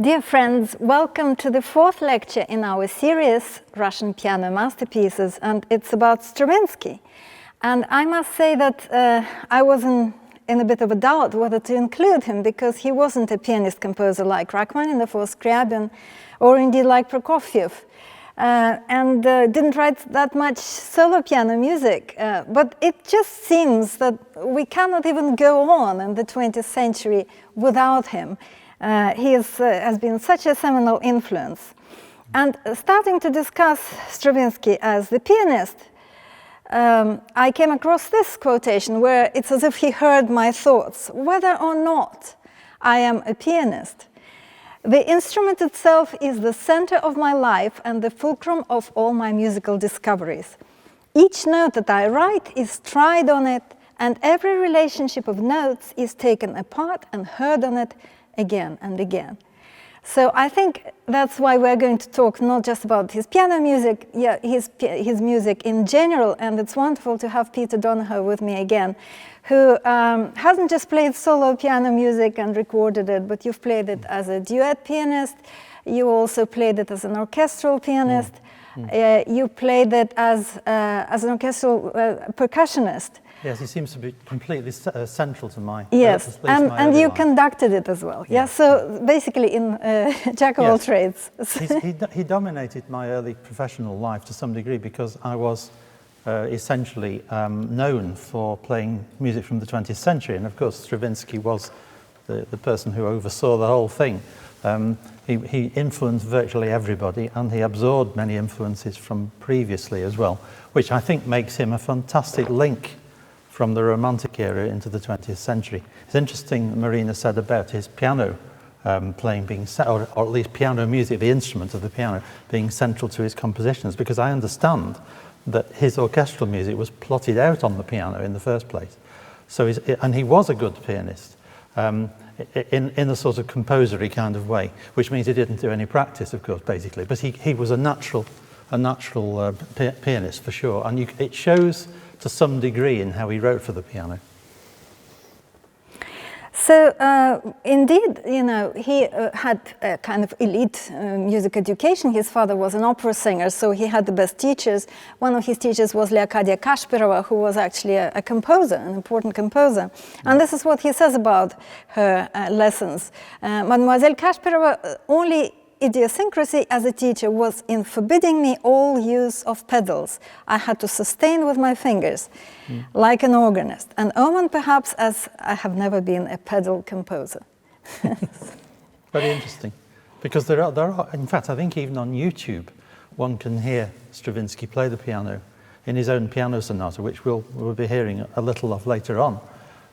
Dear friends, welcome to the fourth lecture in our series, Russian Piano Masterpieces, and it's about Stravinsky. And I must say that I was in a bit of a doubt whether to include him, because he wasn't a pianist composer like Rachmaninoff or Scriabin, or indeed like Prokofiev, and didn't write that much solo piano music. But it just seems that we cannot even go on in the 20th century without him. He has been such a seminal influence. And starting to discuss Stravinsky as the pianist, I came across this quotation where it's as if he heard my thoughts, whether or not I am a pianist. The instrument itself is the center of my life and the fulcrum of all my musical discoveries. Each note that I write is tried on it, and every relationship of notes is taken apart and heard on it again and again. So I think that's why we're going to talk not just about his piano music, his music in general, and it's wonderful to have Peter Donahoe with me again, who hasn't just played solo piano music and recorded it, but you've played it as a duet pianist, you also played it as an orchestral pianist, you played it as an orchestral percussionist. Yes, he seems to be completely central to my yes, and you conducted it as well. Yeah, so basically in jack of all trades. He dominated my early professional life to some degree because I was essentially known for playing music from the 20th century, and of course Stravinsky was the person who oversaw the whole thing. He influenced virtually everybody, and he absorbed many influences from previously as well, which I think makes him a fantastic link from the Romantic era into the 20th century. It's interesting, Marina said about his piano playing being, or at least piano music, the instrument of the piano, being central to his compositions, because I understand that his orchestral music was plotted out on the piano in the first place. So and he was a good pianist in a sort of composery kind of way, which means he didn't do any practice, of course, basically. But he was a natural pianist for sure, and it shows to some degree in how he wrote for the piano. So indeed, you know, he had a kind of elite music education. His father was an opera singer, so he had the best teachers. One of his teachers was Leocadia Kashpirova, who was actually a composer, an important composer. And this is what he says about her lessons. Mademoiselle Kashpirova only idiosyncrasy as a teacher was in forbidding me all use of pedals. I had to sustain with my fingers, like an organist. And Oman, perhaps, as I have never been a pedal composer. Very interesting, because there are, in fact, I think even on YouTube, one can hear Stravinsky play the piano in his own piano sonata, which we'll be hearing a little of later on.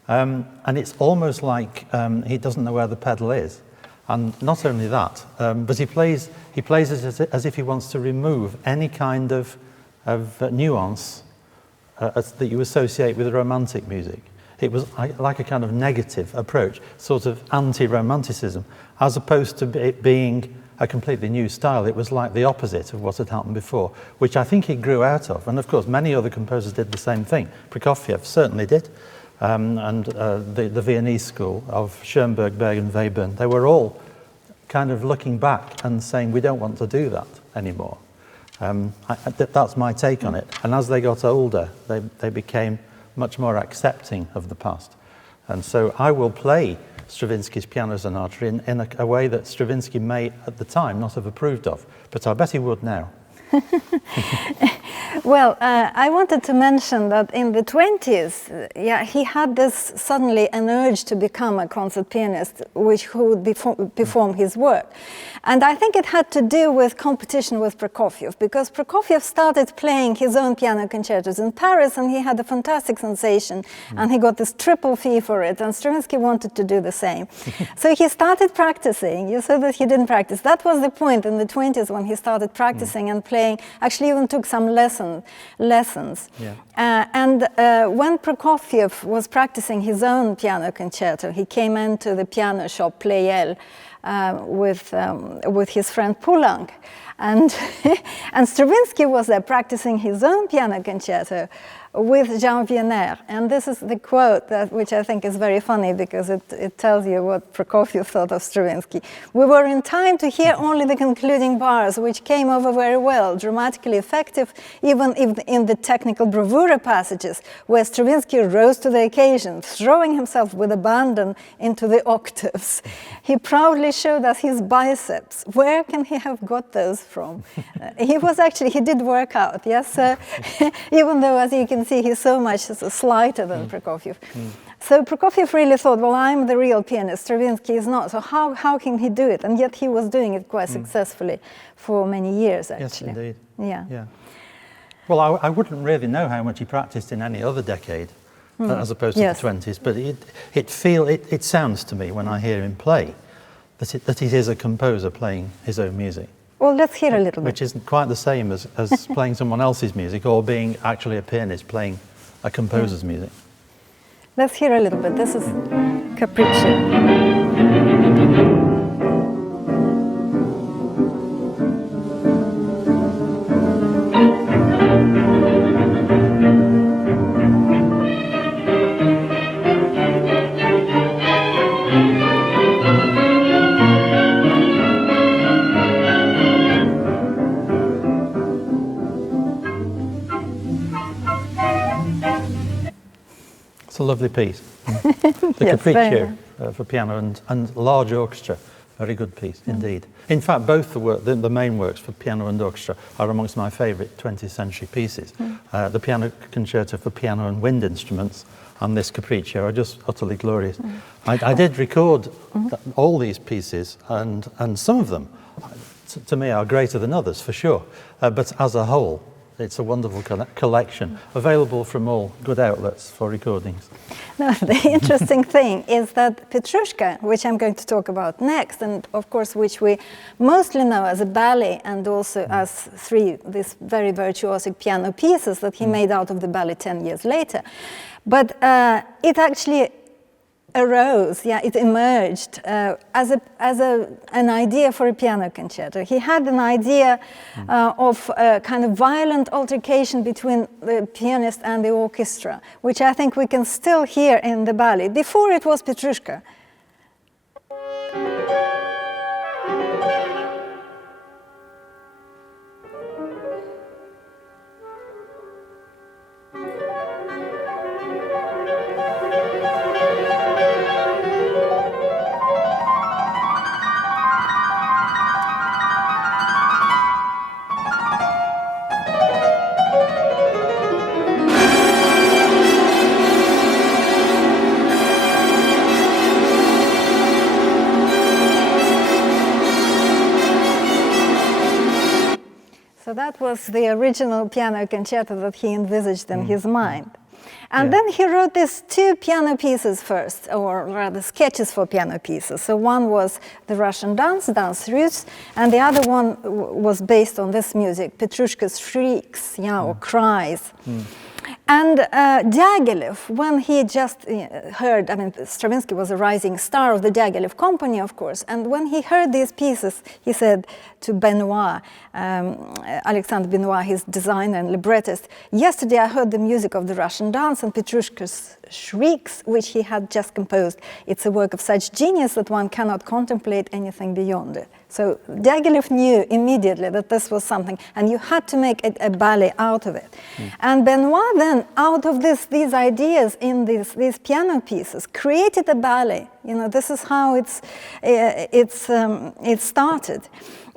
And it's almost like he doesn't know where the pedal is. And not only that, but he plays it as if he wants to remove any kind of nuance that you associate with romantic music. It was like a kind of negative approach, sort of anti-romanticism, as opposed to it being a completely new style. It was like the opposite of what had happened before, which I think he grew out of. And of course, many other composers did the same thing. Prokofiev certainly did. And the Viennese school of Schoenberg, Berg and Webern, they were all kind of looking back and saying, we don't want to do that anymore. That's my take on it. And as they got older, they became much more accepting of the past. And so I will play Stravinsky's piano sonata in a way that Stravinsky may at the time not have approved of, but I bet he would now. Well, I wanted to mention that in the 20s, he had this suddenly an urge to become a concert pianist, who would perform his work. And I think it had to do with competition with Prokofiev, because Prokofiev started playing his own piano concertos in Paris, and he had a fantastic sensation, and he got this triple fee for it, and Stravinsky wanted to do the same. So he started practicing. You said that he didn't practice. That was the point in the 20s when he started practicing and playing, actually even took some lessons. And when Prokofiev was practicing his own piano concerto, he came into the piano shop Pleyel with his friend Poulenc. And Stravinsky was there practicing his own piano concerto with Jean Vienner. And this is the quote which I think is very funny because it tells you what Prokofiev thought of Stravinsky. "We were in time to hear only the concluding bars, which came over very well, dramatically effective, even in the technical bravura passages, where Stravinsky rose to the occasion, throwing himself with abandon into the octaves. He proudly showed us his biceps. Where can he have got those from?" He did work out, yes, even though, as you can see, he's so much slighter than Prokofiev. So Prokofiev really thought, well, I'm the real pianist, Stravinsky is not, so how can he do it? And yet he was doing it quite successfully for many years, actually. Yes, indeed. Yeah. Well, I wouldn't really know how much he practiced in any other decade, as opposed to the 20s, but it sounds to me when I hear him play that he is a composer playing his own music. Well, let's hear a little bit. Which isn't quite the same as playing someone else's music or being actually a pianist playing a composer's music. Let's hear a little bit. This is Capriccio. It's a lovely piece. The Yes, Capriccio for piano and large orchestra, very good piece indeed. In fact, both the main works for piano and orchestra are amongst my favourite 20th century pieces. The Piano Concerto for piano and wind instruments and this Capriccio are just utterly glorious. I did record all these pieces, and some of them, to me, are greater than others, for sure. But as a whole, it's a wonderful collection, available from all good outlets for recordings. Now, the interesting thing is that Petrushka, which I'm going to talk about next, and of course which we mostly know as a ballet and also as these very virtuosic piano pieces that he made out of the ballet 10 years later. But it actually arose, it emerged as an idea for a piano concerto. He had an idea of a kind of violent altercation between the pianist and the orchestra, which I think we can still hear in the ballet. Before it was Petrushka. So that was the original piano concerto that he envisaged in his mind. And then he wrote these two piano pieces first, or rather sketches for piano pieces. So one was the Russian dance, Danse Russe, and the other one was based on this music, Petrushka's shrieks, or cries. And Diaghilev, when he just heard, Stravinsky was a rising star of the Diaghilev company, of course, and when he heard these pieces, he said to Benoit, Alexandre Benoit, his designer and librettist, "Yesterday I heard the music of the Russian dance and Petrushka's shrieks, which he had just composed. It's a work of such genius that one cannot contemplate anything beyond it." So Diaghilev knew immediately that this was something, and you had to make a ballet out of it. And Benoit then, out of these ideas in these piano pieces, created a ballet. This is how it started.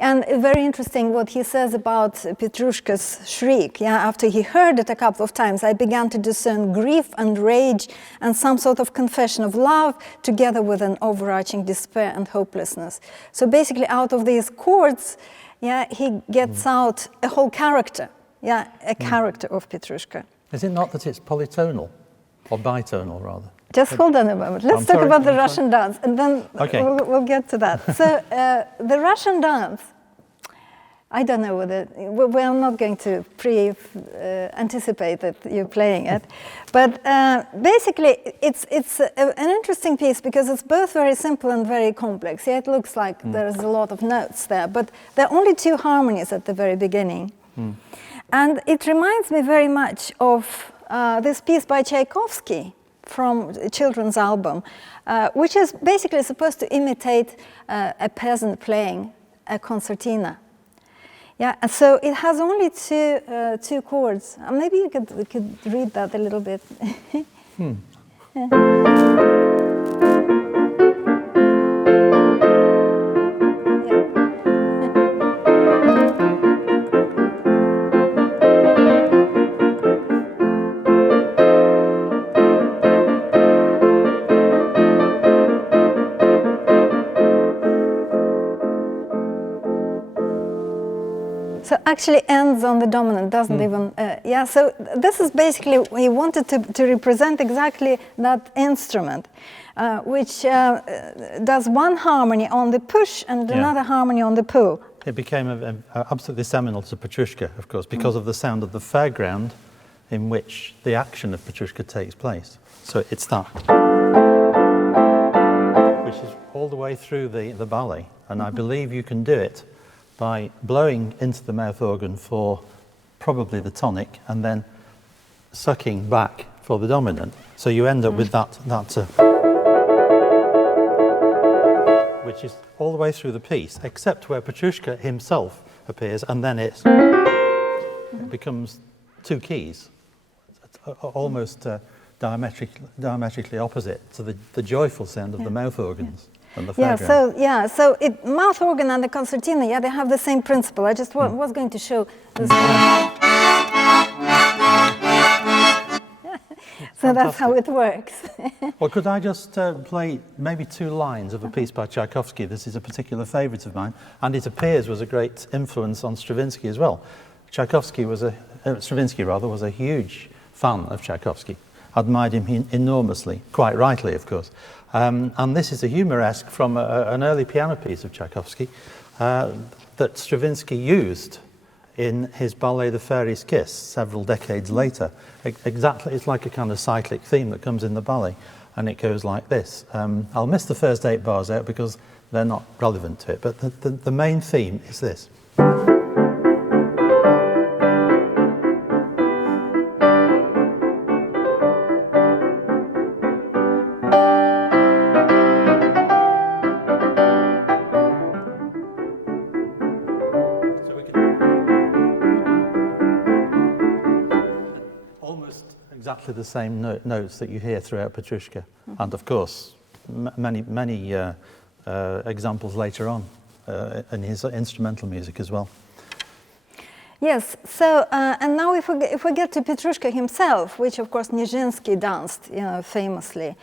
And very interesting what he says about Petrushka's shriek. After he heard it a couple of times, I began to discern grief and rage and some sort of confession of love, together with an overarching despair and hopelessness. So basically, out of these chords, he gets out a whole character. A character of Petrushka. Is it not that it's polytonal, or bitonal rather? Just hold on a moment. Let's talk about the Russian dance, and then we'll get to that. So the Russian dance, I don't know whether, we're not going to anticipate that you're playing it, but basically it's an interesting piece because it's both very simple and very complex. It looks like there's a lot of notes there, but there are only two harmonies at the very beginning. And it reminds me very much of this piece by Tchaikovsky from a children's album, which is basically supposed to imitate a peasant playing a concertina. Yeah, and so it has only two chords. Maybe you could read that a little bit. So actually ends on the dominant, doesn't even, yeah, so this is basically, he wanted to represent exactly that instrument, which does one harmony on the push and another harmony on the pull. It became absolutely seminal to Petrushka, of course, because of the sound of the fairground in which the action of Petrushka takes place. So it's that, which is all the way through the ballet, and I believe you can do it by blowing into the mouth organ for probably the tonic and then sucking back for the dominant. So you end up with that which is all the way through the piece, except where Petrushka himself appears, and then it becomes two keys, almost diametrically opposite to the joyful sound of the mouth organs. So mouth organ and the concertina, they have the same principle. I just was going to show this. So that's how it works. Well, could I just play maybe two lines of a piece by Tchaikovsky? This is a particular favourite of mine, and it appears was a great influence on Stravinsky as well. Stravinsky was a huge fan of Tchaikovsky, admired him enormously, quite rightly, of course. And this is a humoresque from an early piano piece of Tchaikovsky that Stravinsky used in his ballet The Fairy's Kiss several decades later. Exactly, it's like a kind of cyclic theme that comes in the ballet, and it goes like this. I'll miss the first 8 bars out because they're not relevant to it, but the main theme is this. Exactly the same notes that you hear throughout Petrushka, and of course many examples later on in his instrumental music as well. Yes, so and now if we get to Petrushka himself, which of course Nijinsky danced, famously,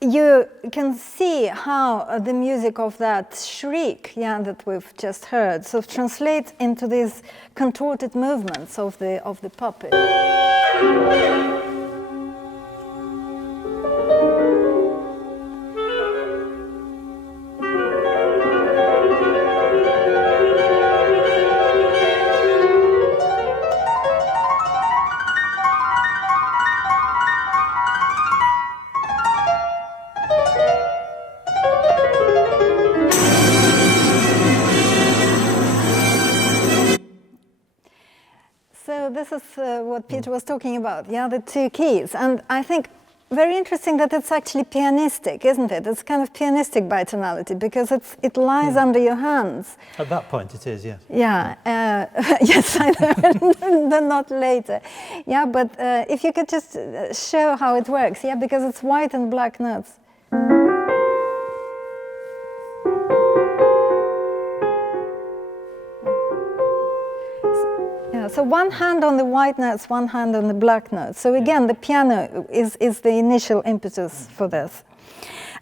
you can see how the music of that shriek, that we've just heard, so translates into these contorted movements of the puppet. So this is what Peter was talking about, the two keys. And I think very interesting that it's actually pianistic, isn't it? It's kind of pianistic bitonality because it lies under your hands. At that point it is, yes. Yeah, yes, I know, not later. Yeah, but if you could just show how it works, because it's white and black notes. So one hand on the white notes, one hand on the black notes. So again, the piano is the initial impetus for this.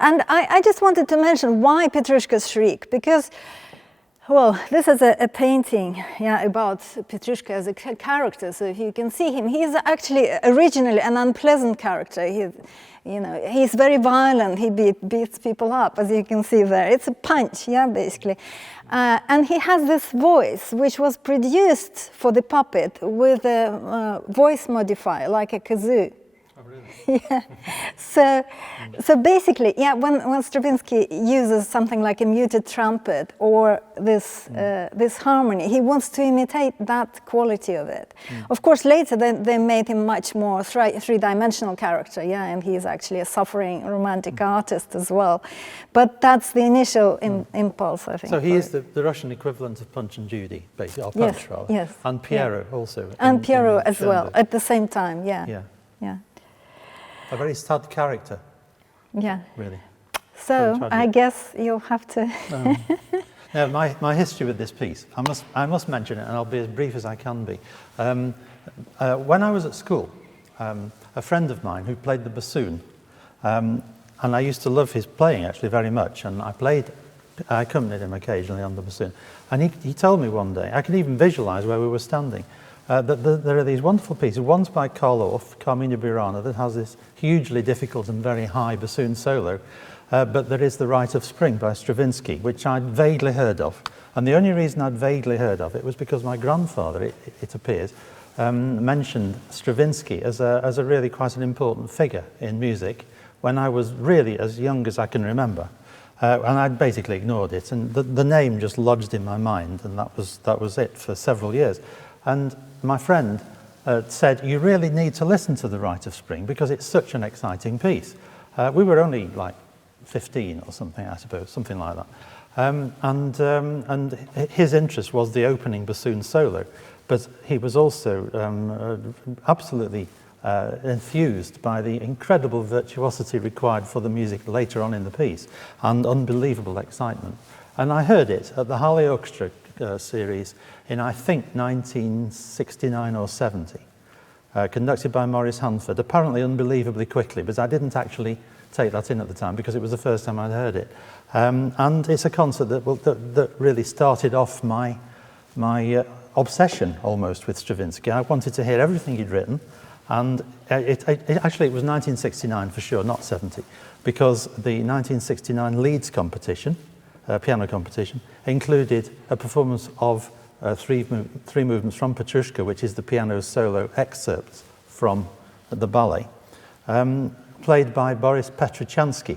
And I just wanted to mention why Petrushka's shriek, because, well, this is a painting about Petrushka as a character. So if you can see him, he is actually originally an unpleasant character. He's very violent. He beats people up, as you can see there. It's a punch, basically. And he has this voice, which was produced for the puppet with a voice modifier, like a kazoo. Oh, really? Yeah. So basically, yeah, when Stravinsky uses something like a muted trumpet or this harmony, he wants to imitate that quality of it. Of course, later they made him much more three-dimensional character, yeah, and he's actually a suffering romantic artist as well. But that's the initial impulse, I think. So he is the Russian equivalent of Punch and Judy, basically, or Punch rather. Yes. And Piero also. And Piero as well, Schoenberg. at the same time, yeah. Yeah. Yeah. A very sad character, Yeah. really. So tragic. I guess you'll have to. Now, my history with this piece, I must mention it, and I'll be as brief as I can be. When I was at school, a friend of mine who played the bassoon, and I used to love his playing actually very much, and I accompanied him occasionally on the bassoon. And he told me one day, I can even visualize where we were standing, that there are these wonderful pieces. One's by Karl Orff, Carmina Burana, that has this hugely difficult and very high bassoon solo. But there is The Rite of Spring by Stravinsky, which I'd vaguely heard of. And the only reason I'd vaguely heard of it was because my grandfather, it appears, mentioned Stravinsky as a really quite an important figure in music when I was really as young as I can remember. And I'd basically ignored it. And the name just lodged in my mind, and that was it for several years. And my friend said, you really need to listen to The Rite of Spring because it's such an exciting piece. We were only like 15 or something, I suppose, something like that. And his interest was the opening bassoon solo, but he was also absolutely enthused by the incredible virtuosity required for the music later on in the piece and unbelievable excitement. And I heard it at the Harley Orchestra series in, I think, 1969 or 70, conducted by Maurice Hanford, apparently unbelievably quickly, but I didn't actually take that in at the time because it was the first time I'd heard it. And it's a concert that really started off my obsession almost with Stravinsky. I wanted to hear everything he'd written, and actually it was 1969 for sure, not 70, because the 1969 Leeds competition, piano competition, included a performance of three movements from Petrushka, which is the piano solo excerpts from the ballet, played by Boris Petrushka,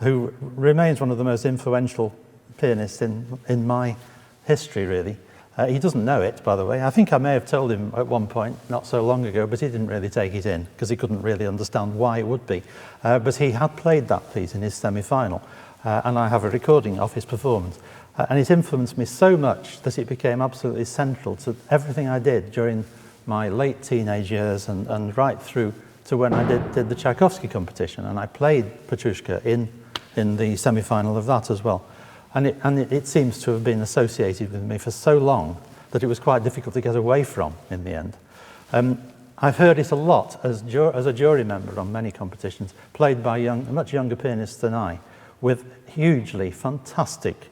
who remains one of the most influential pianists in my history, really. He doesn't know it, by the way. I think I may have told him at one point, not so long ago, but he didn't really take it in because he couldn't really understand why it would be. But he had played that piece in his semi-final, and I have a recording of his performance. And it influenced me so much that it became absolutely central to everything I did during my late teenage years and right through to when I did the Tchaikovsky competition. And I played Petrushka in the semi-final of that as well. And it seems to have been associated with me for so long that it was quite difficult to get away from in the end. I've heard it a lot as a jury member on many competitions, played by much younger pianists than I, with hugely fantastic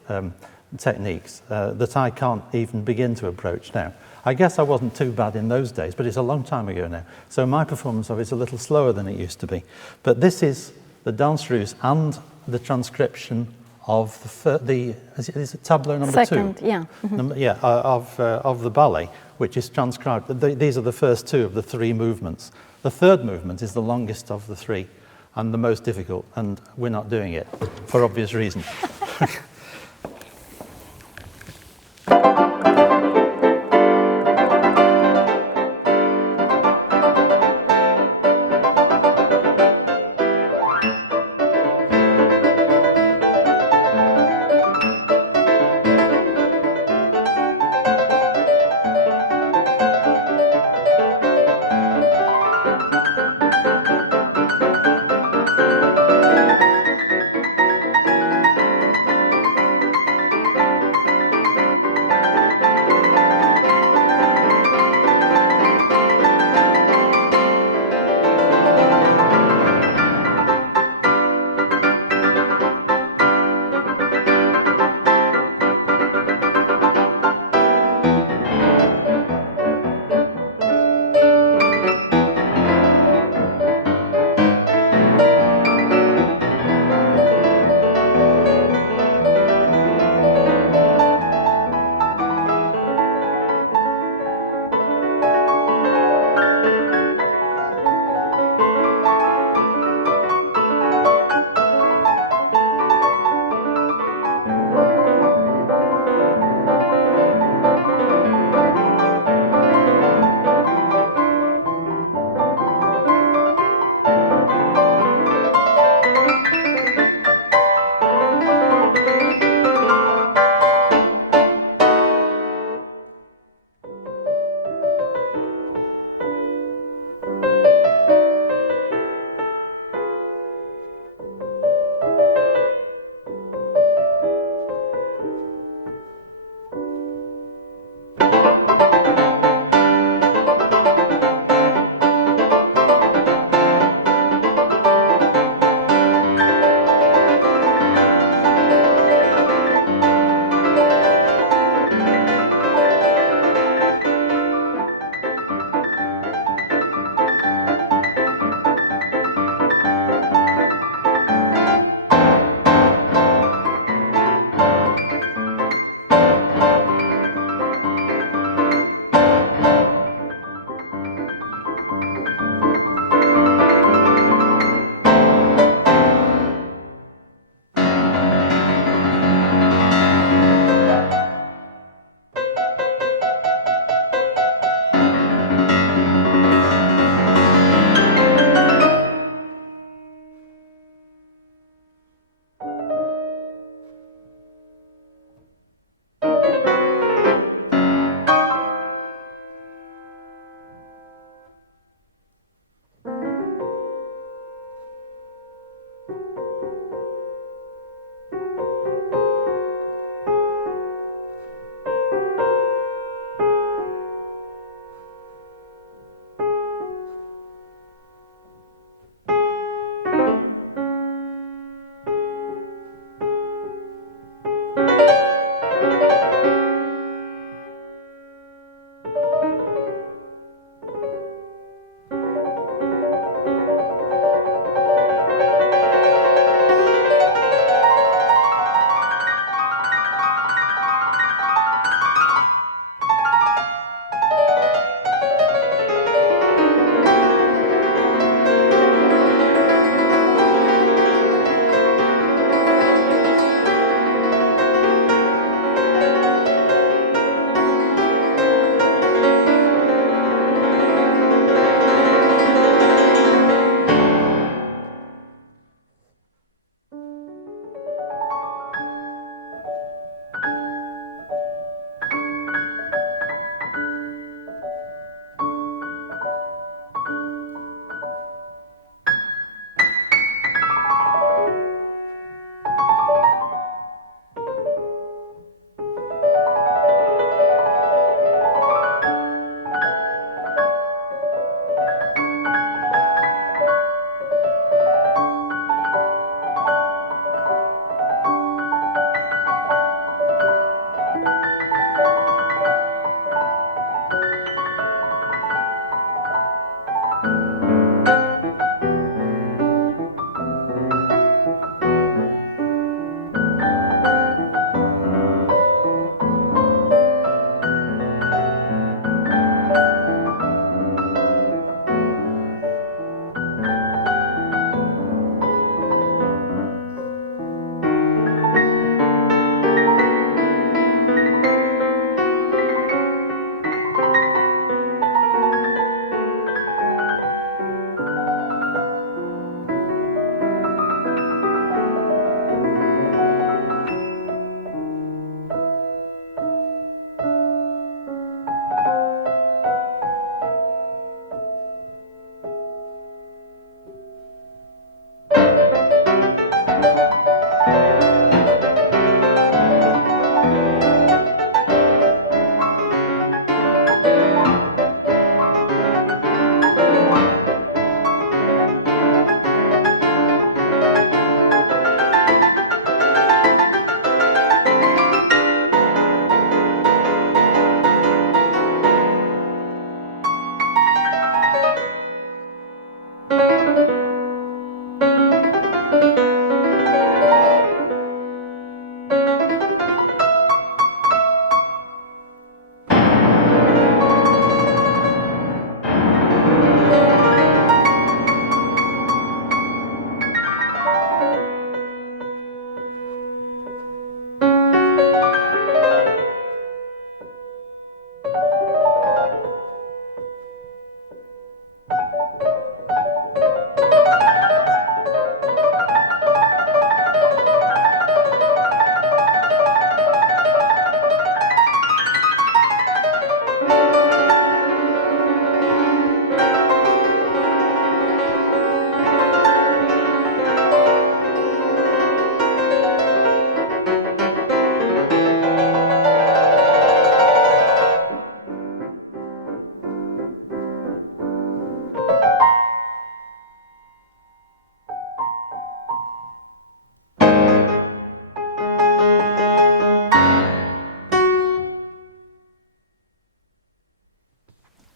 techniques that I can't even begin to approach now. I guess I wasn't too bad in those days, but it's a long time ago now. So my performance of it's a little slower than it used to be. But this is the dance ruse and the transcription of is it tableau number Second, 2? yeah. Mm-hmm. Of the ballet, which is transcribed. These are the first two of the three movements. The third movement is the longest of the three and the most difficult, and we're not doing it for obvious reasons.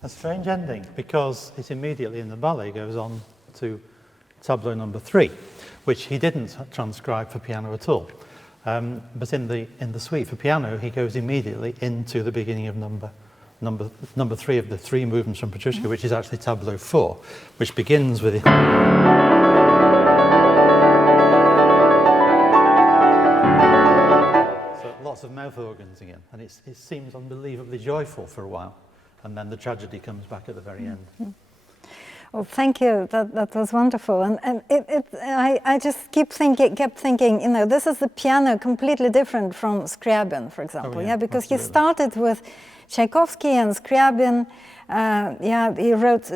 a strange ending because it immediately in the ballet goes on to tableau number 3, which he didn't transcribe for piano at all. But in the suite for piano, he goes immediately into the beginning of number 3 of the 3 movements from Petrushka, which is actually tableau 4, which begins with lots of mouth organs again, and it seems unbelievably joyful for a while, and then the tragedy comes back at the very end. Well, thank you. That was wonderful, and I just kept thinking, you know, this is the piano completely different from Scriabin, for example. Yeah, because absolutely. He started with Tchaikovsky and Scriabin. He wrote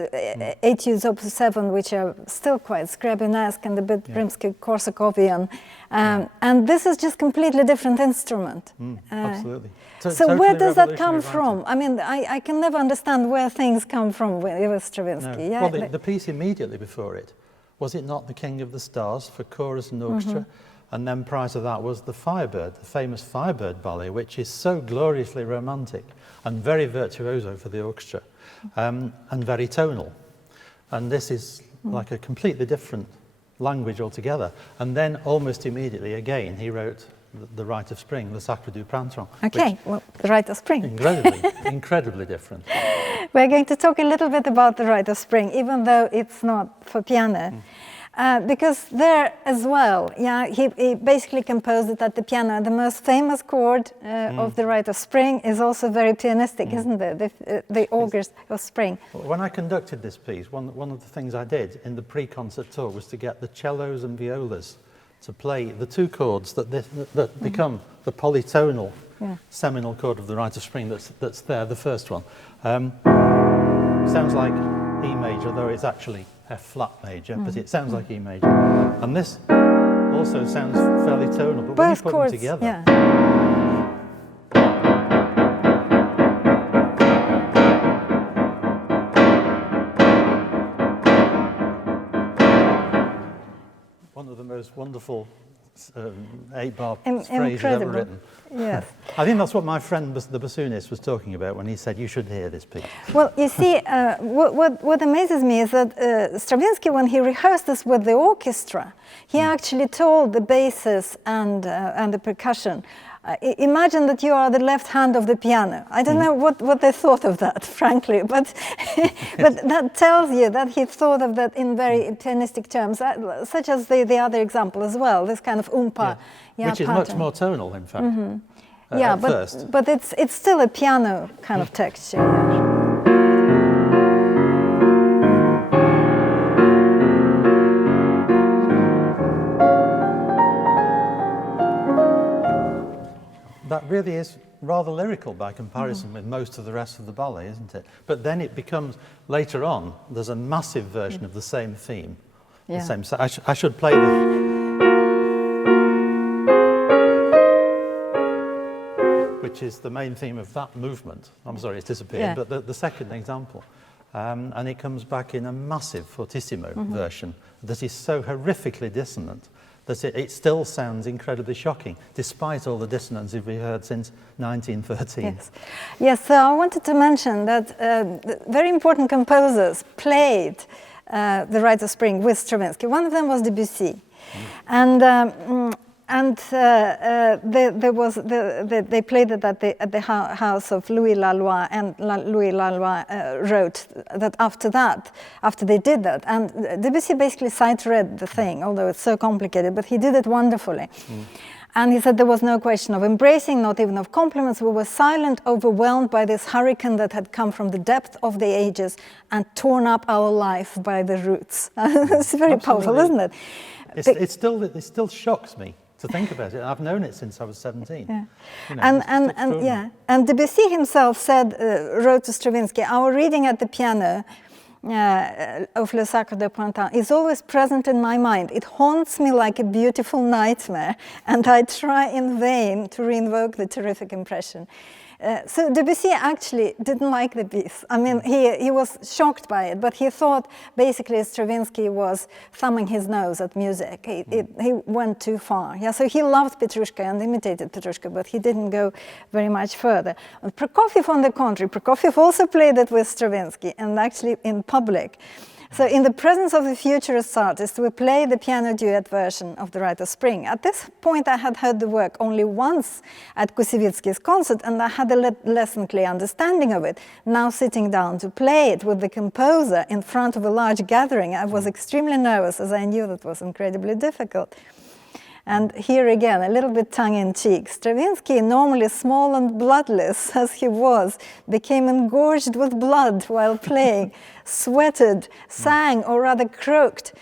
Etudes Opus 7, which are still quite Scriabinesque and a bit Rimsky-Korsakovian. And this is just completely different instrument. Absolutely. So totally where does that come revolutionary from? writing. I mean, I can never understand where things come from with Stravinsky. No. Yeah, Well, the piece immediately before it, was it not The King of the Stars for chorus and orchestra? And then prior to that was the Firebird, the famous Firebird ballet, which is so gloriously romantic and very virtuoso for the orchestra, and very tonal. And this is like a completely different language altogether. And then almost immediately again, he wrote the Rite of Spring, the Sacre du Printemps. Okay, well, the Rite of Spring. Incredibly different. We're going to talk a little bit about the Rite of Spring, even though it's not for piano. Because there as well, he basically composed it at the piano. The most famous chord of the Rite of Spring is also very pianistic, isn't it? The August of Spring. When I conducted this piece, one of the things I did in the pre-concert tour was to get the cellos and violas to play the 2 chords that become the polytonal seminal chord of the Rite of Spring that's there, the first one. Sounds like E major, though it's actually F flat major, but it sounds like E major. And this also sounds fairly tonal, but when you put them together... One of the most wonderful 8-bar phrases ever written. Yes. I think that's what my friend, the bassoonist, was talking about when he said, you should hear this piece. Well, you see, what amazes me is that Stravinsky, when he rehearsed this with the orchestra, he actually told the basses and the percussion, imagine that you are the left hand of the piano. I don't know what they thought of that, frankly, but but that tells you that he thought of that in very pianistic terms, such as the other example as well, this kind of umpa which is pattern. much more tonal, in fact, first. But it's still a piano kind of texture. Yeah. That really is rather lyrical by comparison with most of the rest of the ballet, isn't it? But then it becomes, later on, there's a massive version of the same theme. The same. I should play which is the main theme of that movement. I'm sorry, it's disappeared, but the second example. And it comes back in a massive fortissimo version that is so horrifically dissonant that it still sounds incredibly shocking, despite all the dissonances we've heard since 1913. Yes, so I wanted to mention that very important composers played the Rite of Spring with Stravinsky. One of them was Debussy. They played it at the house of Louis Laloy, and Louis Laloy wrote that after they did that, and Debussy basically sight-read the thing, although it's so complicated, but he did it wonderfully. And he said there was no question of embracing, not even of compliments. We were silent, overwhelmed by this hurricane that had come from the depth of the ages and torn up our life by the roots. It's very powerful, isn't it? It still shocks me to think about it. I've known it since I was 17. Yeah. You know, and Debussy himself said, wrote to Stravinsky, our reading at the piano of Le Sacre du Printemps is always present in my mind. It haunts me like a beautiful nightmare, and I try in vain to reinvoke the terrific impression. So Debussy actually didn't like the piece. I mean, he was shocked by it, but he thought basically Stravinsky was thumbing his nose at music. He went too far. Yeah, so he loved Petrushka and imitated Petrushka, but he didn't go very much further. And Prokofiev, on the contrary, Prokofiev also played it with Stravinsky, and actually in public. So in the presence of the futurist artist, we play the piano duet version of The Rite of Spring. At this point, I had heard the work only once at Kusevitsky's concert, and I had a less than clear understanding of it. Now sitting down to play it with the composer in front of a large gathering, I was extremely nervous, as I knew that was incredibly difficult. And here again, a little bit tongue-in-cheek, Stravinsky, normally small and bloodless as he was, became engorged with blood while playing, sweated, sang, or rather croaked,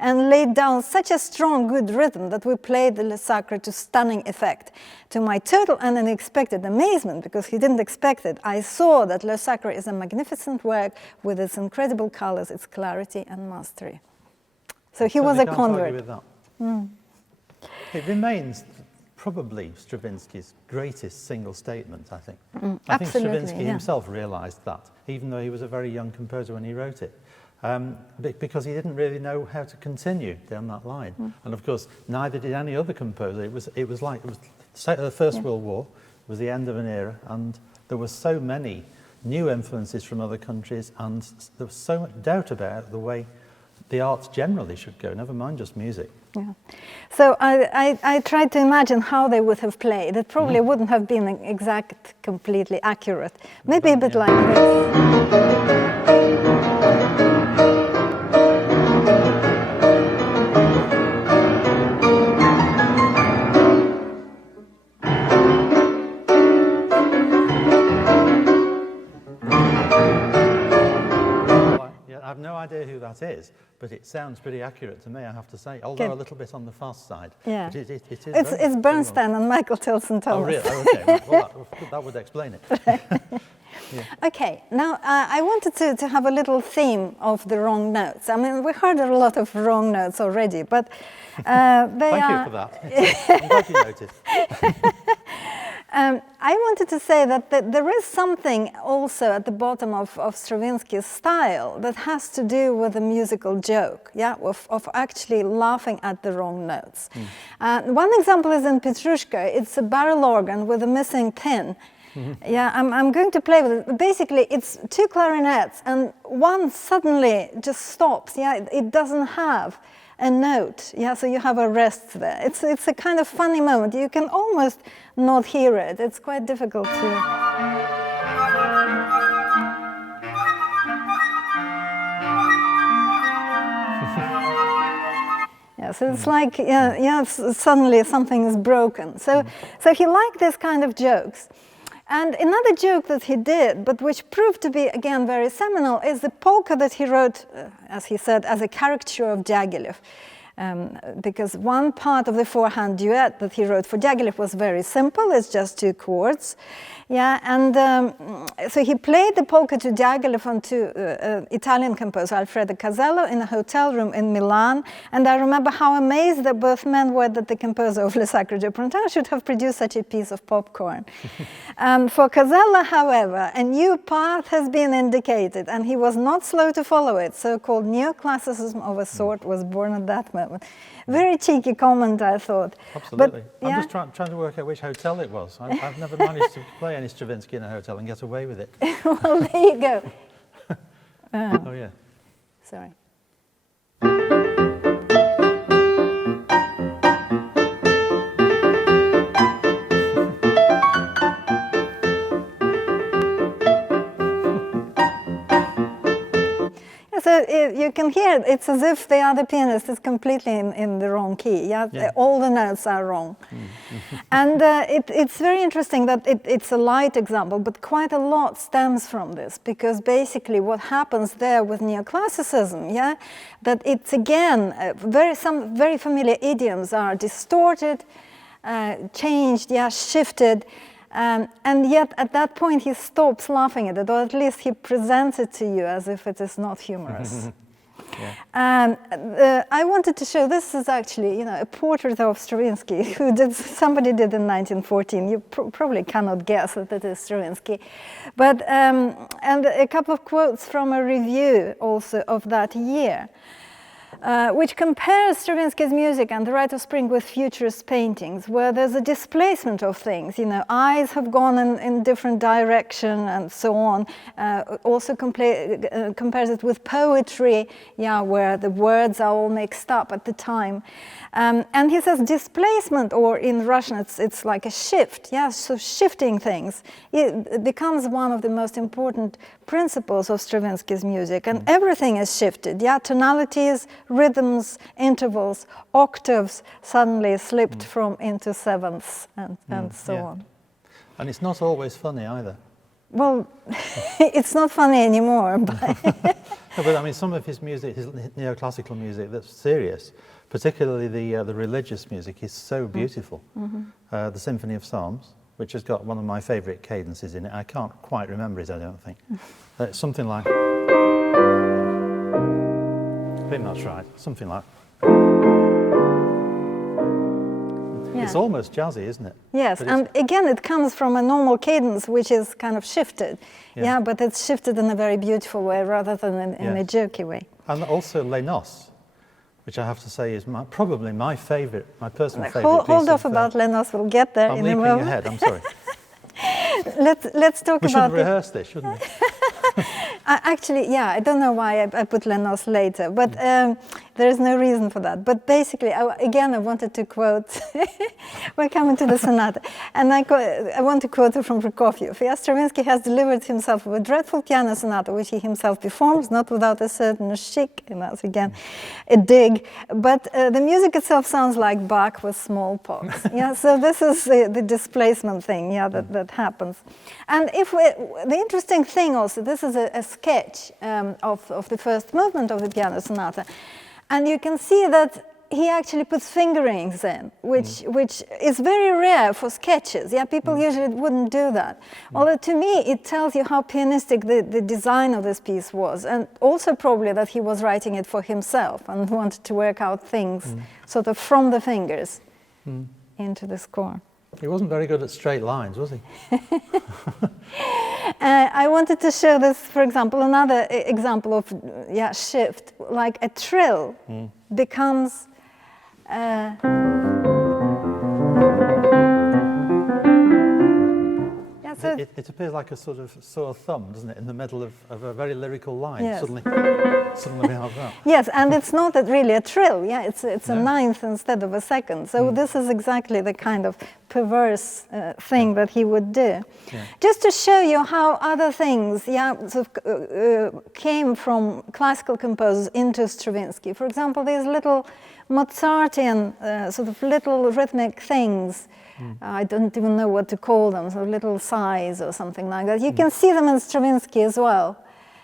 and laid down such a strong, good rhythm that we played the Le Sacre to stunning effect. To my total and unexpected amazement, because he didn't expect it, I saw that Le Sacre is a magnificent work with its incredible colors, its clarity and mastery. So he was a convert. It remains probably Stravinsky's greatest single statement, I think. I think Stravinsky himself realized that, even though he was a very young composer when he wrote it, because he didn't really know how to continue down that line. And of course, neither did any other composer. It was the First World War, was the end of an era, and there were so many new influences from other countries, and there was so much doubt about the way the arts generally should go, never mind just music. Yeah. So I tried to imagine how they would have played. It probably wouldn't have been exact, completely accurate. Maybe a bit like this. I have no idea who that is, but it sounds pretty accurate to me, I have to say, although a little bit on the fast side. Yeah. But it is it's Bernstein and Michael Tilson Thomas. Oh, really? Oh, okay. Well, that would explain it. Yeah. Okay, now I wanted to have a little theme of the wrong notes. I mean, we heard a lot of wrong notes already, but Thank you for that. I'm glad you noticed. I wanted to say that there is something also at the bottom of Stravinsky's style that has to do with a musical joke, yeah, of actually laughing at the wrong notes. One example is in Petrushka. It's a barrel organ with a missing pin. Yeah, I'm going to play with it. Basically, it's two clarinets, and one suddenly just stops. Yeah, it doesn't have a note. Yeah, so you have a rest there. It's a kind of funny moment. You can almost not hear it. It's quite difficult to. Yeah, so it's like suddenly something is broken. So he liked this kind of jokes. And another joke that he did, but which proved to be, again, very seminal, is the polka that he wrote, as he said, as a caricature of Diaghilev. Because one part of the four-hand duet that he wrote for Diaghilev was very simple. It's just two chords. Yeah, and so he played the polka to Diaghilev and to Italian composer Alfredo Casello in a hotel room in Milan. And I remember how amazed that both men were that the composer of Le Sacre du Printemps should have produced such a piece of popcorn. For Casello, however, a new path has been indicated, and he was not slow to follow it. So-called neoclassicism of a sort was born at that moment. Very cheeky comment, I thought. Absolutely. But, yeah. I'm just trying to work out which hotel it was. I've never managed to play any Stravinsky in a hotel and get away with it. Well, there you go. Oh, yeah. Sorry. So you can hear it's as if the other pianist is completely in the wrong key. Yeah? All the notes are wrong. And it's very interesting that it's a light example, but quite a lot stems from this, because basically what happens there with neoclassicism, yeah, that it's again, some very familiar idioms are distorted, changed, yeah, shifted. And yet, at that point, he stops laughing at it, or at least he presents it to you as if it is not humorous. I wanted to show, this is actually, a portrait of Stravinsky, somebody did in 1914. You probably cannot guess that it is Stravinsky. But, and a couple of quotes from a review also of that year. Which compares Stravinsky's music and The Rite of Spring with Futurist paintings, where there's a displacement of things. Eyes have gone in different direction and so on. Also compares it with poetry, where the words are all mixed up at the time. And he says displacement, or in Russian it's like a shift, so shifting things. It becomes one of the most important principles of Stravinsky's music, and everything is shifted, tonalities, rhythms, intervals, octaves suddenly slipped from into sevenths and so on. And it's not always funny either. Well, it's not funny anymore. But no, but I mean, some of his music, his neoclassical music, that's serious, particularly the religious music, is so beautiful. The Symphony of Psalms, which has got one of my favourite cadences in it. I can't quite remember it, I don't think. It's something like... I think that's right, something like... It's almost jazzy, isn't it? Yes, and again, it comes from a normal cadence, which is kind of shifted. But it's shifted in a very beautiful way, rather than in a jerky way. And also Les Noces, which I have to say is probably my favourite, my personal favourite piece. Hold off about Les Noces, we'll get there in a moment. I'm leaping ahead, I'm sorry. Let's talk about it. We should rehearse this, shouldn't we? Actually, I don't know why I put Les Noces later, but there is no reason for that. But basically, I wanted to quote, we're coming to the sonata, and I want to quote it from Prokofiev. Stravinsky has delivered himself of a dreadful piano sonata, which he himself performs, not without a certain chic, and that's again a dig, but the music itself sounds like Bach with smallpox. So this is the displacement thing, that happens. And the interesting thing also, this is a sketch of the first movement of the piano sonata, and you can see that he actually puts fingerings in, which is very rare for sketches. People usually wouldn't do that. Although to me, it tells you how pianistic the design of this piece was, and also probably that he was writing it for himself and wanted to work out things sort of from the fingers into the score. He wasn't very good at straight lines, was he? I wanted to show this, for example, another example of shift, like a trill becomes it appears like a sort of sore thumb, doesn't it, in the middle of a very lyrical line. Yes. Suddenly we have that. Yes, and it's not really a trill. It's a ninth instead of a second. So this is exactly the kind of perverse thing that he would do. Just to show you how other things sort of, came from classical composers into Stravinsky. For example, these little Mozartian sort of little rhythmic things. I don't even know what to call them, so little sighs or something like that. You can see them in Stravinsky as well.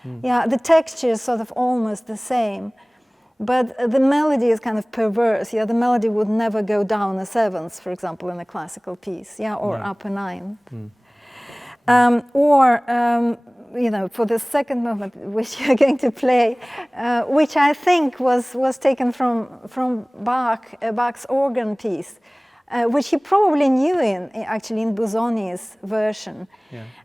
The texture is sort of almost the same, but the melody is kind of perverse. The melody would never go down a seventh, for example, in a classical piece, or up a nine. For the second movement, which you're going to play, which I think was taken from Bach's organ piece. Which he probably knew actually in Busoni's version.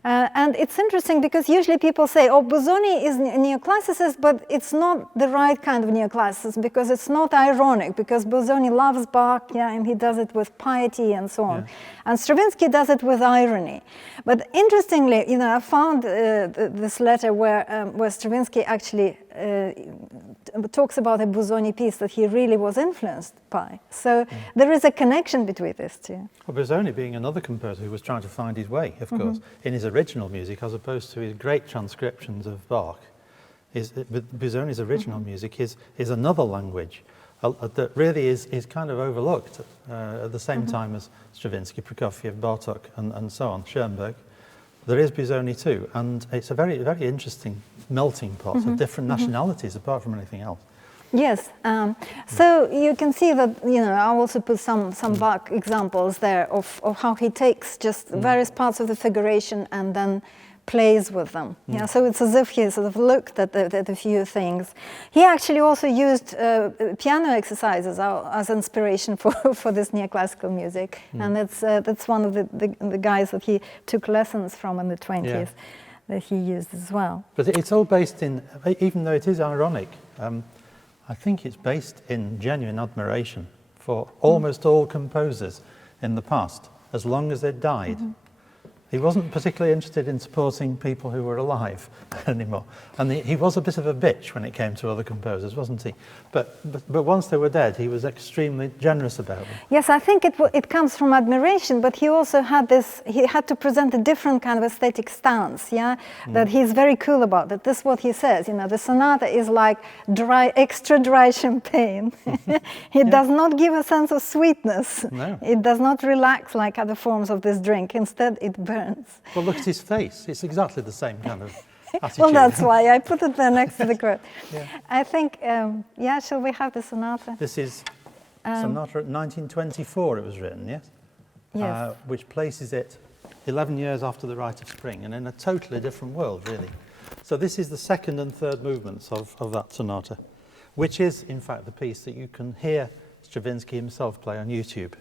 And it's interesting because usually people say, Busoni is neoclassicist, but it's not the right kind of neoclassicist because it's not ironic, because Busoni loves Bach, and he does it with piety and so on. And Stravinsky does it with irony. But interestingly, I found this letter where Stravinsky actually talks about a Busoni piece that he really was influenced by. So there is a connection between these two. Well, Busoni being another composer who was trying to find his way, of course, in his original music, as opposed to his great transcriptions of Bach. Busoni's original music is another language that really is kind of overlooked at the same time as Stravinsky, Prokofiev, Bartók, and so on, Schoenberg. There is Busoni too, and it's a very, very interesting melting pot of different nationalities apart from anything else. Yes, so you can see that, I also put some Bach examples there of how he takes just various parts of the figuration and then plays with them. Yeah, so it's as if he sort of looked at a few things. He actually also used piano exercises as inspiration for this neoclassical music, and that's one of the guys that he took lessons from in the 20s that he used as well. But it's all based in, even though it is ironic, I think it's based in genuine admiration for almost all composers in the past, as long as they died. He wasn't particularly interested in supporting people who were alive anymore. And he was a bit of a bitch when it came to other composers, wasn't he? But once they were dead, he was extremely generous about them. Yes, I think it comes from admiration, but he also had he had to present a different kind of aesthetic stance, that he's very cool about it. This is what he says, the sonata is like extra dry champagne. It does not give a sense of sweetness. No. It does not relax like other forms of this drink. Instead, it burns. Well, look at his face. It's exactly the same kind of attitude. Well, that's why I put it there next to the quote. I think, shall we have the sonata? This is sonata at 1924 it was written, yes? Yes. Which places it 11 years after the Rite of Spring and in a totally different world, really. So this is the second and third movements of that sonata, which is, in fact, the piece that you can hear Stravinsky himself play on YouTube.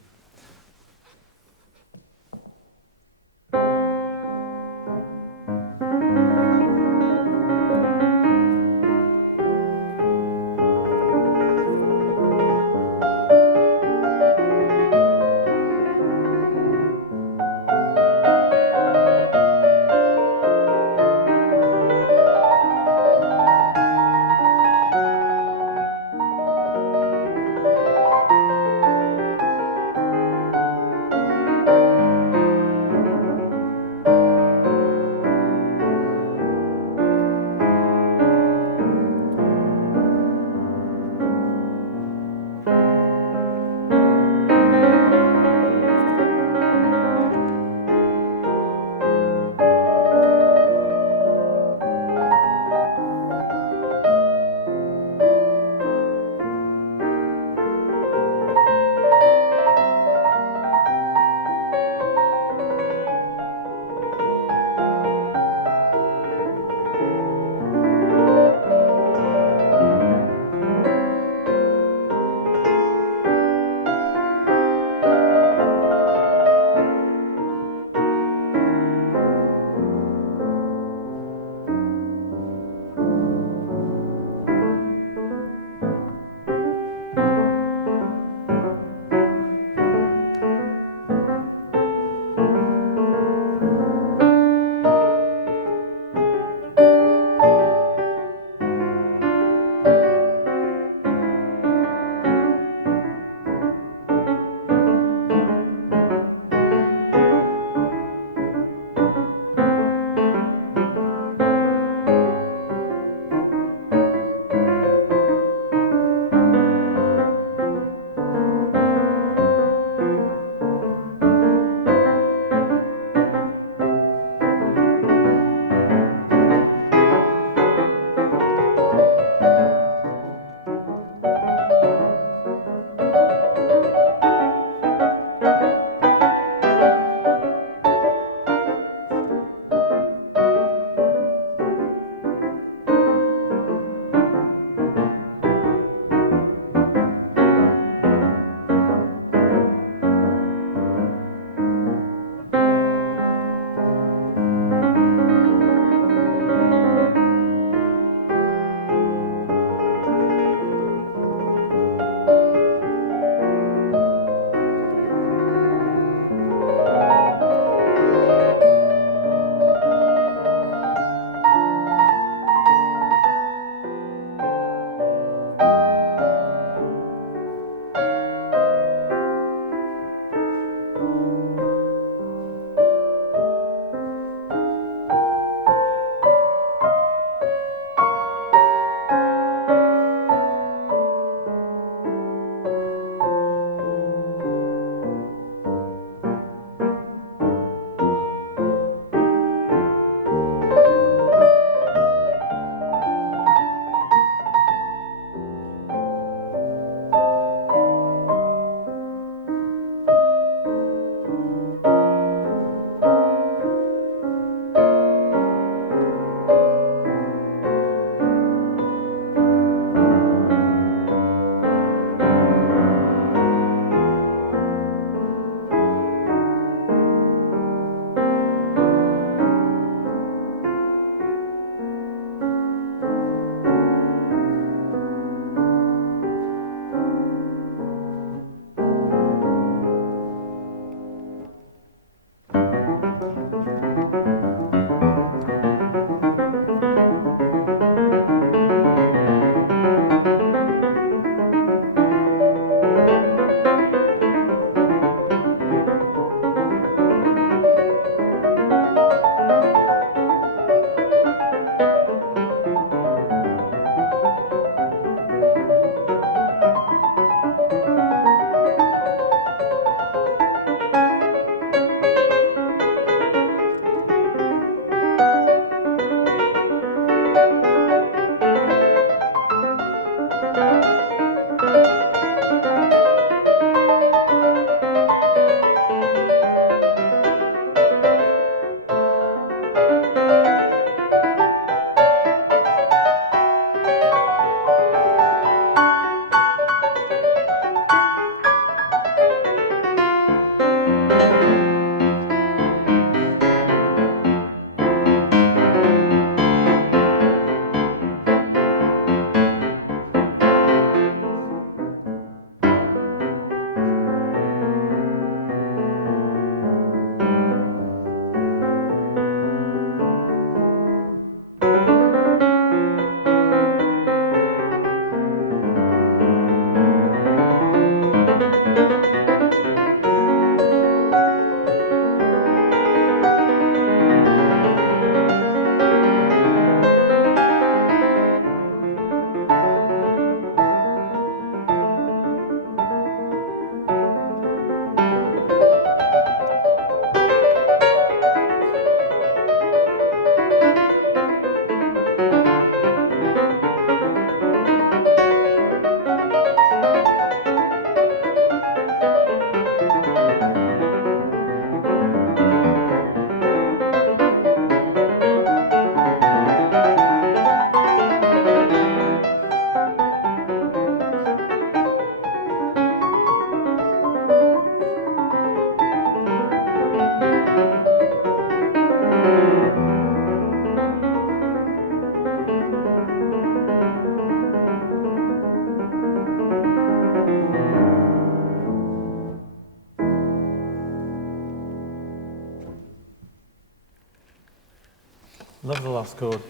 Love the last chord.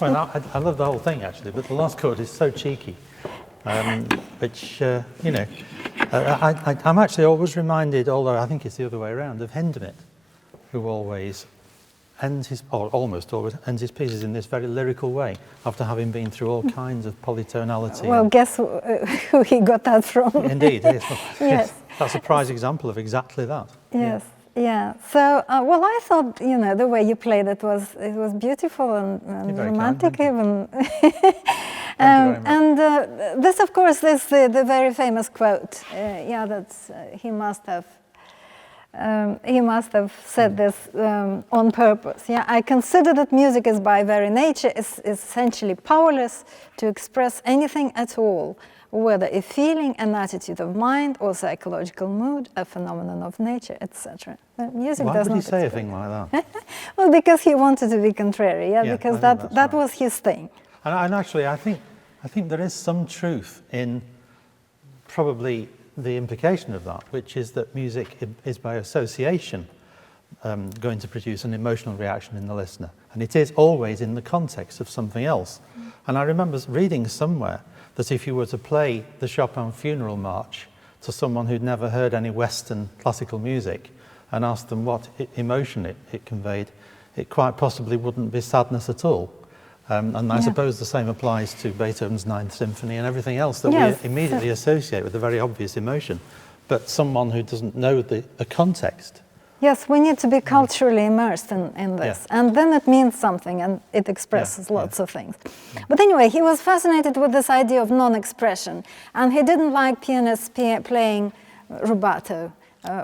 Well, I love the whole thing actually, but the last chord is so cheeky, which you know, I'm actually always reminded, although I think it's the other way around, of Hindemith, who always ends his, or almost always ends his pieces in this very lyrical way, after having been through all kinds of polytonality. Well, guess who he got that from? Indeed, yes. Yes. That's a prize example of exactly that. Yes. Yeah. So, well, I thought, you know, the way you played it was beautiful and romantic even. And this, of course, is the very famous quote. Yeah, that's he must have said this on purpose. Yeah, I consider that music is by very nature is essentially powerless to express anything at all, whether a feeling, an attitude of mind, or psychological mood, a phenomenon of nature, etc. Music Why does would not he say a explain. thing like that? Well, because he wanted to be contrary, yeah, Yeah, because I think that that's right. was his thing. And actually, I think there is some truth in probably the implication of that, which is that music is by association going to produce an emotional reaction in the listener. And it is always in the context of something else. And I remember reading somewhere that if you were to play the Chopin Funeral March to someone who'd never heard any Western classical music and asked them what emotion it conveyed, it quite possibly wouldn't be sadness at all. And I suppose the same applies to Beethoven's Ninth Symphony and everything else that Yes. we immediately associate with a very obvious emotion. But someone who doesn't know the context. Yes, we need to be culturally immersed in this. Yeah. And then it means something and it expresses lots of things. But anyway, he was fascinated with this idea of non-expression. And he didn't like pianists playing rubato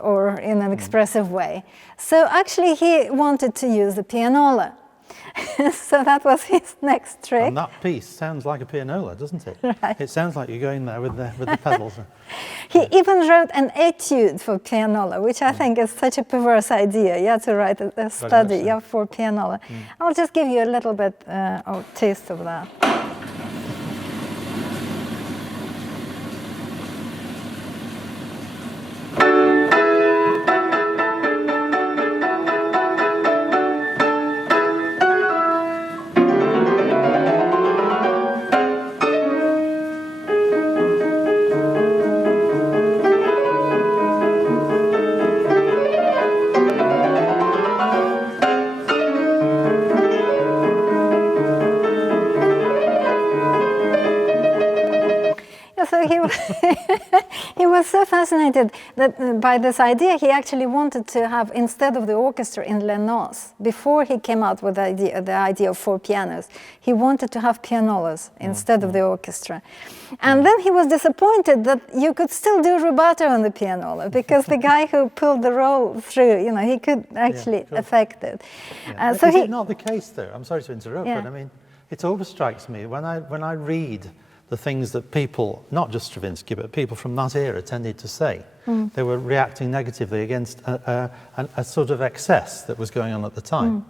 or in an expressive way. So actually he wanted to use the pianola. So that was his next trick. And that piece sounds like a pianola, doesn't it? Right. It sounds like you're going there with the pedals. He even wrote an etude for pianola, which I think is such a perverse idea, yeah, to write a study for pianola. I'll just give you a little bit of taste of that. So he was so fascinated that by this idea, he actually wanted to have, instead of the orchestra in Les Noces, before he came out with the idea of 4 pianos, he wanted to have pianolas instead of the orchestra. And then he was disappointed that you could still do rubato on the pianola, because the guy who pulled the roll through, you know, he could actually affect it. Yeah. So Is it not the case, though? I'm sorry to interrupt, Yeah. but I mean, it always strikes me when I read the things that people, not just Stravinsky, but people from that era tended to say. They were reacting negatively against a sort of excess that was going on at the time.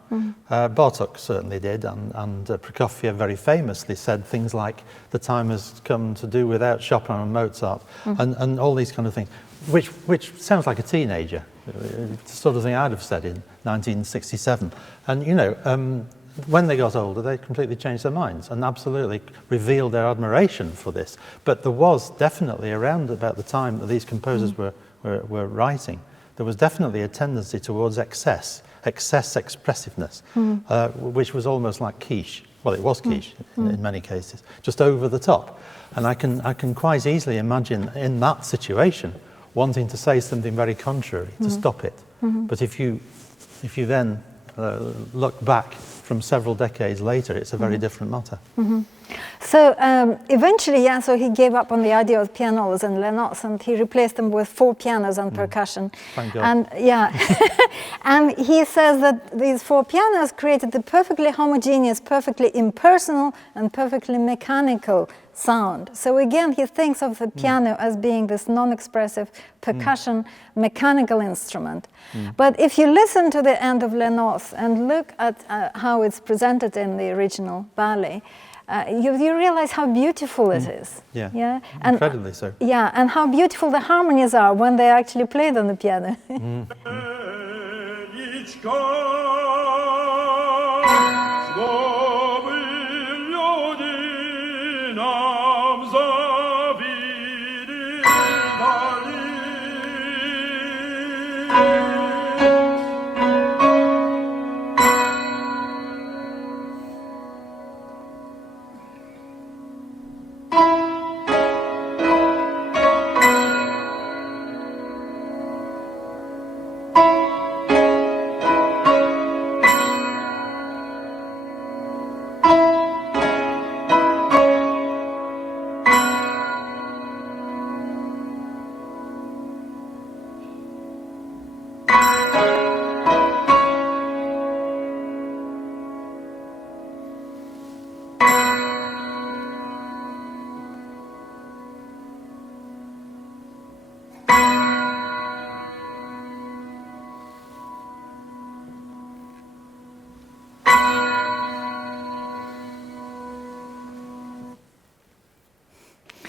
Bartók certainly did, and Prokofiev very famously said things like, the time has come to do without Chopin and Mozart, and all these kind of things, which sounds like a teenager. It's the sort of thing I'd have said in 1967. And, you know, when they got older, they completely changed their minds and absolutely revealed their admiration for this. But there was definitely, around about the time that these composers were writing, there was definitely a tendency towards excess expressiveness, which was almost like quiche. Well, it was quiche in many cases, just over the top. And I can quite easily imagine in that situation wanting to say something very contrary to stop it. But if you then look back from several decades later, it's a very different matter. So eventually, so he gave up on the idea of pianolas and Les Noces, and he replaced them with 4 pianos and percussion. Thank God. And and he says that these 4 pianos created the perfectly homogeneous, perfectly impersonal, and perfectly mechanical sound. So again, he thinks of the piano as being this non-expressive percussion mechanical instrument. But if you listen to the end of Les Noces and look at how it's presented in the original ballet, you realize how beautiful it is. Yeah, and, incredibly so. Yeah, and how beautiful the harmonies are when they're actually played on the piano.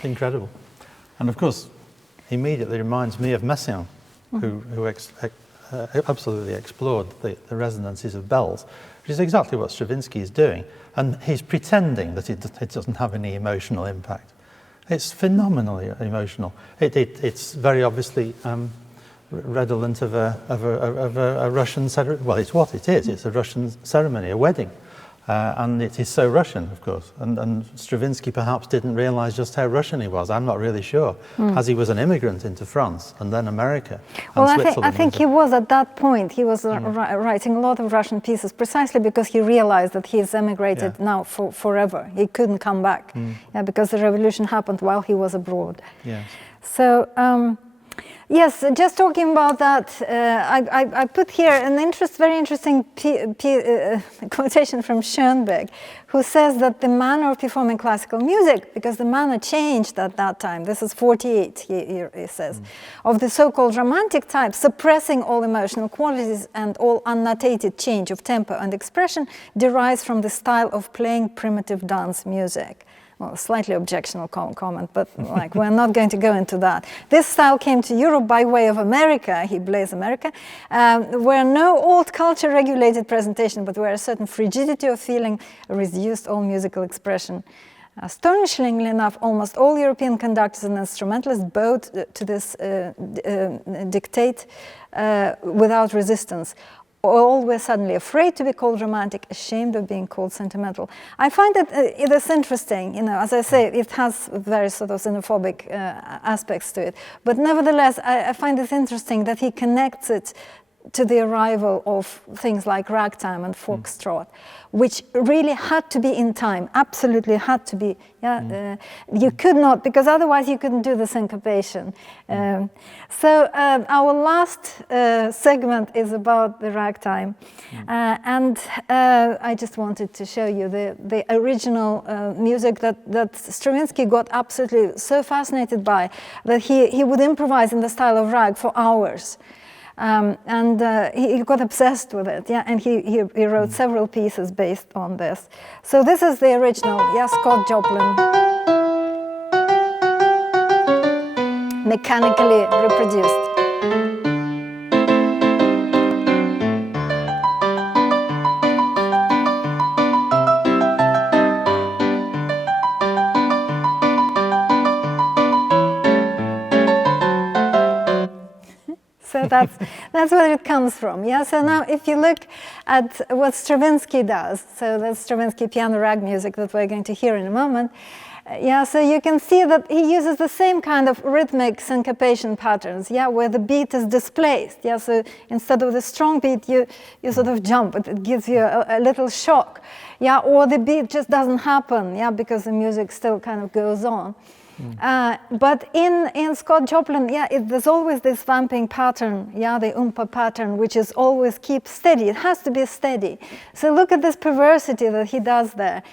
Incredible. And of course, immediately reminds me of Messiaen, who absolutely explored the resonances of bells, which is exactly what Stravinsky is doing. And he's pretending that it doesn't have any emotional impact. It's phenomenally emotional. It's very obviously redolent of a Russian ceremony. Well, it's what it is. It's a Russian ceremony, a wedding. And it is so Russian, of course. And Stravinsky perhaps didn't realize just how Russian he was. I'm not really sure, as he was an immigrant into France and then America. And well, I think he was at that point. He was writing a lot of Russian pieces precisely because he realized that he's emigrated now forever. He couldn't come back because the revolution happened while he was abroad. Yes. So, yes, just talking about that, I put here an very interesting quotation from Schoenberg, who says that the manner of performing classical music, because the manner changed at that time, this is 48, he says, of the so-called romantic type, suppressing all emotional qualities and all unnotated change of tempo and expression, derives from the style of playing primitive dance music. Well, slightly objectionable comment, but like we're not going to go into that. This style came to Europe by way of America, he blames America, where no old culture regulated presentation, but where a certain frigidity of feeling reduced all musical expression. Astonishingly enough, almost all European conductors and instrumentalists bowed to this dictate without resistance. All were suddenly afraid to be called romantic, ashamed of being called sentimental. I find that it is interesting, you know, as I say, it has very sort of xenophobic aspects to it. But nevertheless, I find it interesting that he connects it to the arrival of things like ragtime and foxtrot, which really had to be in time, absolutely had to be. You could not, because otherwise you couldn't do the syncopation. So our last segment is about the ragtime. And I just wanted to show you the original music that Stravinsky got absolutely so fascinated by that he would improvise in the style of rag for hours. And he got obsessed with it, and he wrote several pieces based on this. So this is the original, Scott Joplin, mechanically reproduced. So that's where it comes from. So now if you look at what Stravinsky does, so that's Stravinsky piano rag music that we're going to hear in a moment. So you can see that he uses the same kind of rhythmic syncopation patterns, where the beat is displaced. So instead of the strong beat, you sort of jump. It gives you a little shock. Or the beat just doesn't happen, because the music still kind of goes on. But in Scott Joplin, there's always this vamping pattern, the umpa pattern, which is always keep steady. It has to be steady. So look at this perversity that he does there.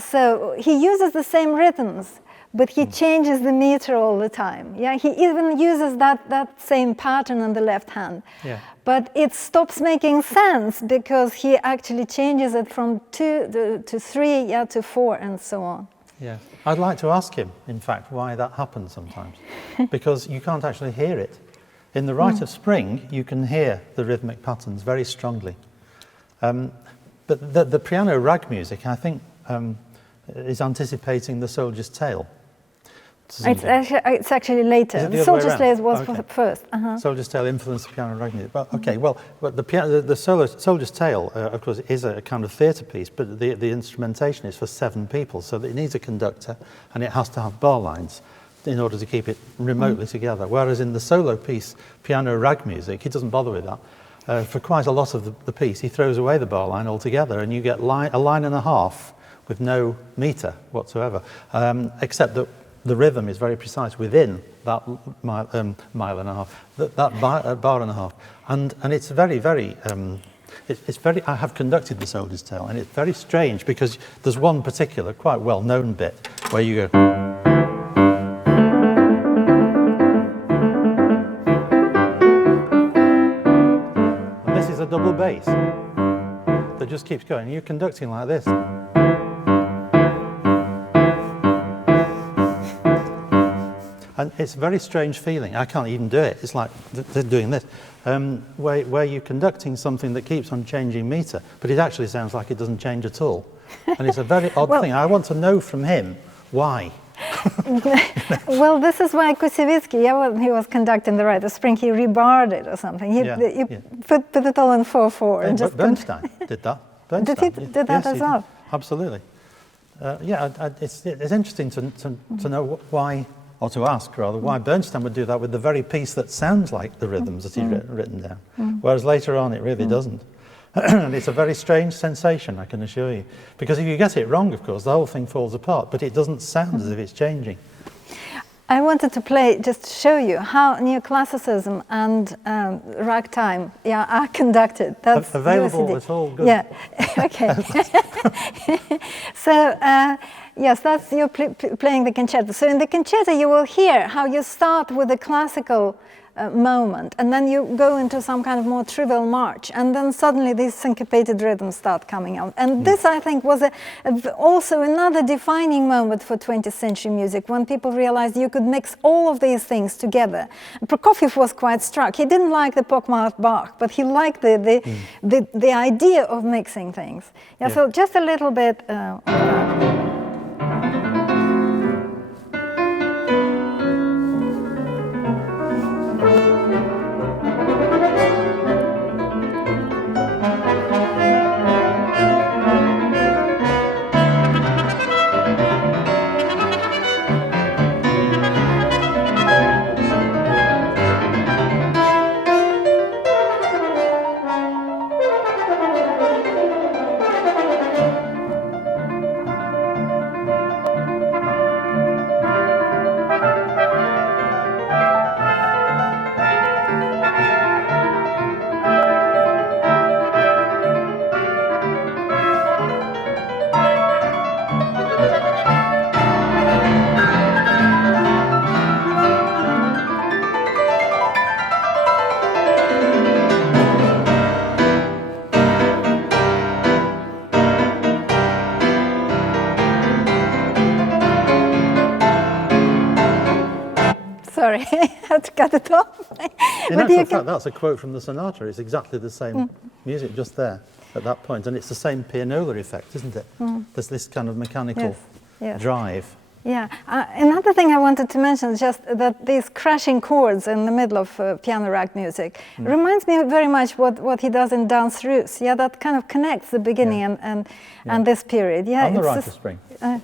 So he uses the same rhythms, but he changes the meter all the time. Yeah, he even uses that same pattern on the left hand. Yeah. But it stops making sense because he actually changes it from 2 to 3, yeah, to 4, and so on. Yeah, I'd like to ask him, in fact, why that happens sometimes, because you can't actually hear it. In the Rite of Spring, you can hear the rhythmic patterns very strongly. But the piano rag music, I think, is anticipating the Soldier's Tale. It's actually later. The Soldier's Tale was first. Soldier's Tale influenced the piano rag music. But okay, well, but the Soldier's Tale, of course, is a kind of theatre piece, but the instrumentation is for 7 people, so that it needs a conductor and it has to have bar lines in order to keep it remotely together. Whereas in the solo piece, piano rag music, he doesn't bother with that. For quite a lot of the piece, he throws away the bar line altogether, and you get a line and a half with no meter whatsoever, except that the rhythm is very precise within that mile and a half, that bar and a half, and it's very, very. It's very. I have conducted the Soldier's Tale, and it's very strange because there's one particular, quite well-known bit where you go. And this is a double bass that just keeps going. You're conducting like this. And it's a very strange feeling. I can't even do it. It's like they're doing this, where you're conducting something that keeps on changing meter, but it actually sounds like it doesn't change at all. And it's a very odd thing. I want to know from him why. Well, this is why Stravinsky, when he was conducting the Rite of Spring, he rebarred it or something. He put it all in 4/4. And just Bernstein did that. Did he do that as well? Absolutely. It's interesting to know why. Or to ask, rather, why Bernstein would do that with the very piece that sounds like the rhythms that he's written down, whereas later on it really doesn't. And it's a very strange sensation, I can assure you. Because if you get it wrong, of course, the whole thing falls apart, but it doesn't sound as if it's changing. I wanted to play, just to show you how neoclassicism and ragtime are conducted. That's available, it's all good. Yeah, okay. So, yes, that's you playing the concerto. So in the concerto you will hear how you start with a classical moment, and then you go into some kind of more trivial march, and then suddenly these syncopated rhythms start coming out. And this, I think, was also another defining moment for 20th century music, when people realized you could mix all of these things together. Prokofiev was quite struck. He didn't like the pockmarked Bach, but he liked the idea of mixing things. Yeah, so just a little bit of that. Sorry, I had to cut it off. In actual fact, that's a quote from the sonata. It's exactly the same music just there at that point. And it's the same pianola effect, isn't it? There's this kind of mechanical drive. Yeah. Another thing I wanted to mention is just that these crashing chords in the middle of piano rag music reminds me very much what he does in Dance Russe. Yeah, that kind of connects the beginning and this period. Yeah, and the Rite of Spring. Yeah.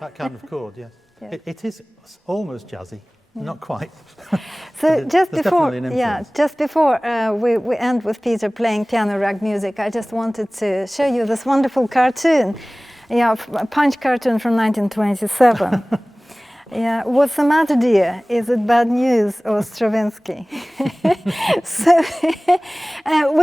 That kind of chord, yes. Yeah. It is almost jazzy, not quite. So just before we end with Peter playing piano rag music, I just wanted to show you this wonderful cartoon, a Punch cartoon from 1927. Yeah, what's the matter, dear? Is it bad news or Stravinsky? So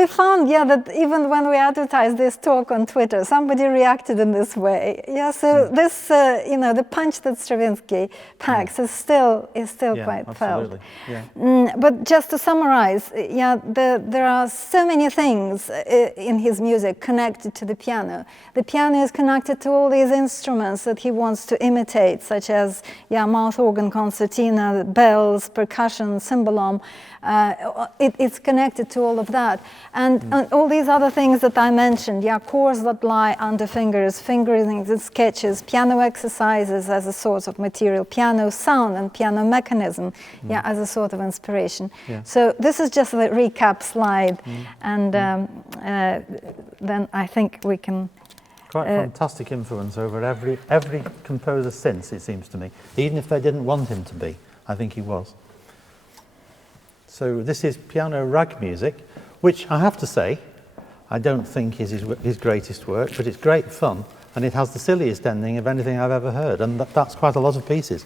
we found, yeah, that even when we advertised this talk on Twitter, somebody reacted in this way. Yeah, so this, you know, the punch that Stravinsky packs is still quite absolutely. felt. Yeah. But just to summarize, yeah, there are so many things in his music connected to the piano. The piano is connected to all these instruments that he wants to imitate, such as, yeah, mouth organ concertina, bells, percussion, cymbalom. It's connected to all of that. And all these other things that I mentioned, yeah, chords that lie under fingers, fingerings and sketches, piano exercises as a source of material, piano sound and piano mechanism, yeah, as a sort of inspiration. Yeah. So this is just a recap slide, and then I think we can... Quite fantastic influence over every composer since, it seems to me. Even if they didn't want him to be, I think he was. So this is piano rag music, which I have to say, I don't think is his greatest work, but it's great fun, and it has the silliest ending of anything I've ever heard, and that's quite a lot of pieces.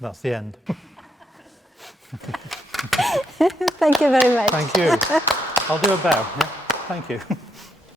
That's the end. Thank you very much. Thank you. I'll do a bow. Yeah? Thank you.